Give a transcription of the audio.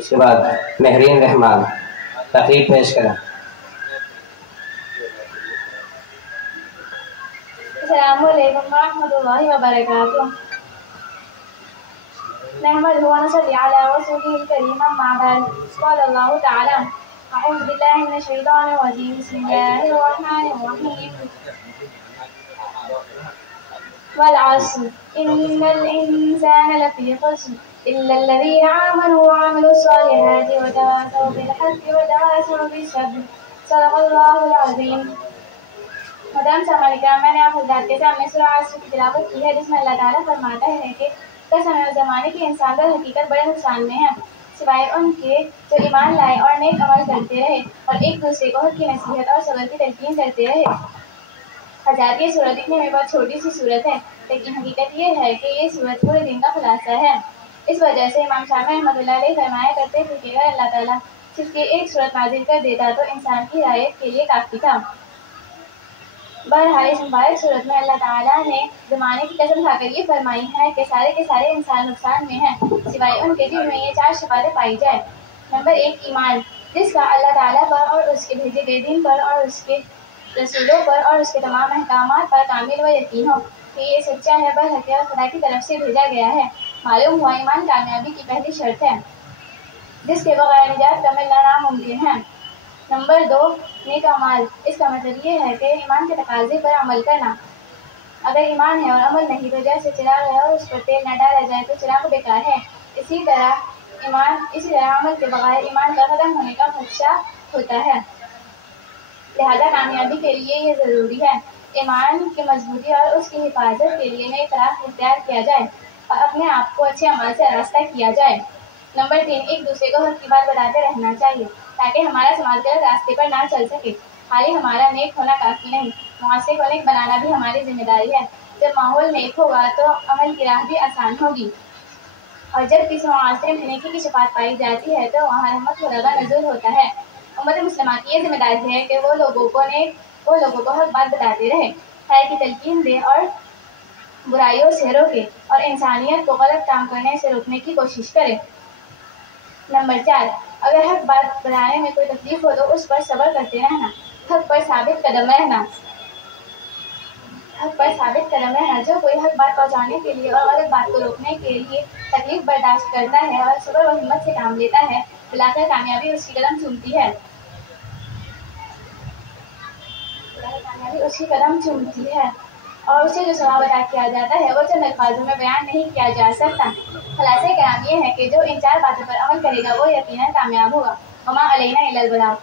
اس کے بعد مہرین رحمان تقریب پیش کریں۔ السلام علیکم ورحمۃ اللہ وبرکاتہ۔ نحمده ونصلي على رسوله الكريم أما بعد، قال الله تعالى: أعوذ بالله من الشيطان الرجيم، بسم الله الرحمن الرحيم، والعصر إن الإنسان لفي خسر إلا الذين آمنوا وعملوا الصالحات وتواصوا بالحق وتواصوا بالصبر، صدق الله العظيم۔ محترم سامعین کرام، میں نے آپ حضرات کے سامنے سورہ عصر کی تلاوت کی ہے، جس میں اللہ تعالیٰ فرماتا ہے کہ سمے اور زمانے کے انسان در حقیقت بڑے نقصان میں ہیں، سوائے ان کے جو ایمان لائے اور نیک عمل کرتے رہے اور ایک دوسرے کو حق کی نصیحت اور صبر کی تلقین کرتے رہے۔ حضرات یہ سورت دکھنے میں بہت چھوٹی سی سورت ہے، لیکن حقیقت یہ ہے کہ یہ سورت پورے دن کا خلاصہ ہے۔ اس وجہ سے امام شافعی رحمۃ اللہ علیہ فرمایا کرتے تھے کہ اگر اللہ تعالیٰ صرف ایک سورت نازل کر دیتا تو انسان کی ہدایت کے لیے کافی تھا۔ بہرحال اس مبارک صورت میں اللہ تعالیٰ نے زمانے کی قسم کھا کر یہ فرمائی ہے کہ سارے کے سارے انسان نقصان میں ہیں، سوائے ان کے جن میں یہ 4 صفاتیں پائی جائے۔ نمبر 1، ایمان، جس کا اللہ تعالیٰ پر اور اس کے بھیجے گئے دین پر اور اس کے رسولوں پر اور اس کے تمام احکامات پر کامل و یقین ہو کہ یہ سچا ہے، برحق ہے اور خدا کی طرف سے بھیجا گیا ہے۔ معلوم ہوا ایمان کامیابی کی پہلی شرط ہے، جس کے بغیر نجات کا ملنا ناممکن ہے۔ نمبر 2، نیک اعمال، اس کا مطلب یہ ہے کہ ایمان کے تقاضے پر عمل کرنا۔ اگر ایمان ہے اور عمل نہیں تو جیسے چراغ ہے اور اس پر تیل نہ ڈالا جائے تو چراغ بیکار ہے، اسی طرح عمل کے بغیر ایمان کا ختم ہونے کا خدشہ ہوتا ہے۔ لہذا کامیابی کے لیے یہ ضروری ہے ایمان کی مضبوطی اور اس کی حفاظت کے لیے نیک راہ اختیار کیا جائے اور اپنے آپ کو اچھے اعمال سے آراستہ کیا جائے۔ نمبر 3، ایک دوسرے کو حق کی بات بتاتے رہنا چاہیے تاکہ ہمارا سماج غلط راستے پر نہ چل سکے۔ خالی ہمارا نیک ہونا کافی نہیں، معاشرے کو نیک بنانا بھی ہماری ذمہ داری ہے۔ جب ماحول نیک ہوگا تو عمل کی راہ بھی آسان ہوگی، اور جب کسی معاشرے میں نیکی کی شفاعت پائی جاتی ہے تو وہاں رحمت خدا کا نزول ہوتا ہے۔ امت مسلمہ کی یہ ذمہ داری ہے کہ وہ لوگوں کو حق بات بتاتے رہے، خیر کی تلقین دے اور برائیوں سے روکے اور انسانیت کو غلط کام کرنے سے روکنے کی کوشش کرے۔ نمبر 4، اگر حق بات بتانے میں کوئی تکلیف ہو تو اس پر صبر کرتے رہنا، حق پر ثابت قدم رہنا۔ جو کوئی حق بات پہنچانے کے لیے اور غلط بات کو روکنے کے لیے تکلیف برداشت کرتا ہے اور صبر و ہمت سے کام لیتا ہے، بلاخر کامیابی اس کی قدم چومتی ہے۔ اور اسے جو ثواب عطا کیا جاتا ہے وہ چند الفاظوں میں بیان نہیں کیا جا سکتا۔ خلاصہ کلام یہ ہے کہ جو ان 4 باتوں پر عمل کرے گا وہ یقیناً کامیاب ہوگا۔ وما علینا الا البلاغ۔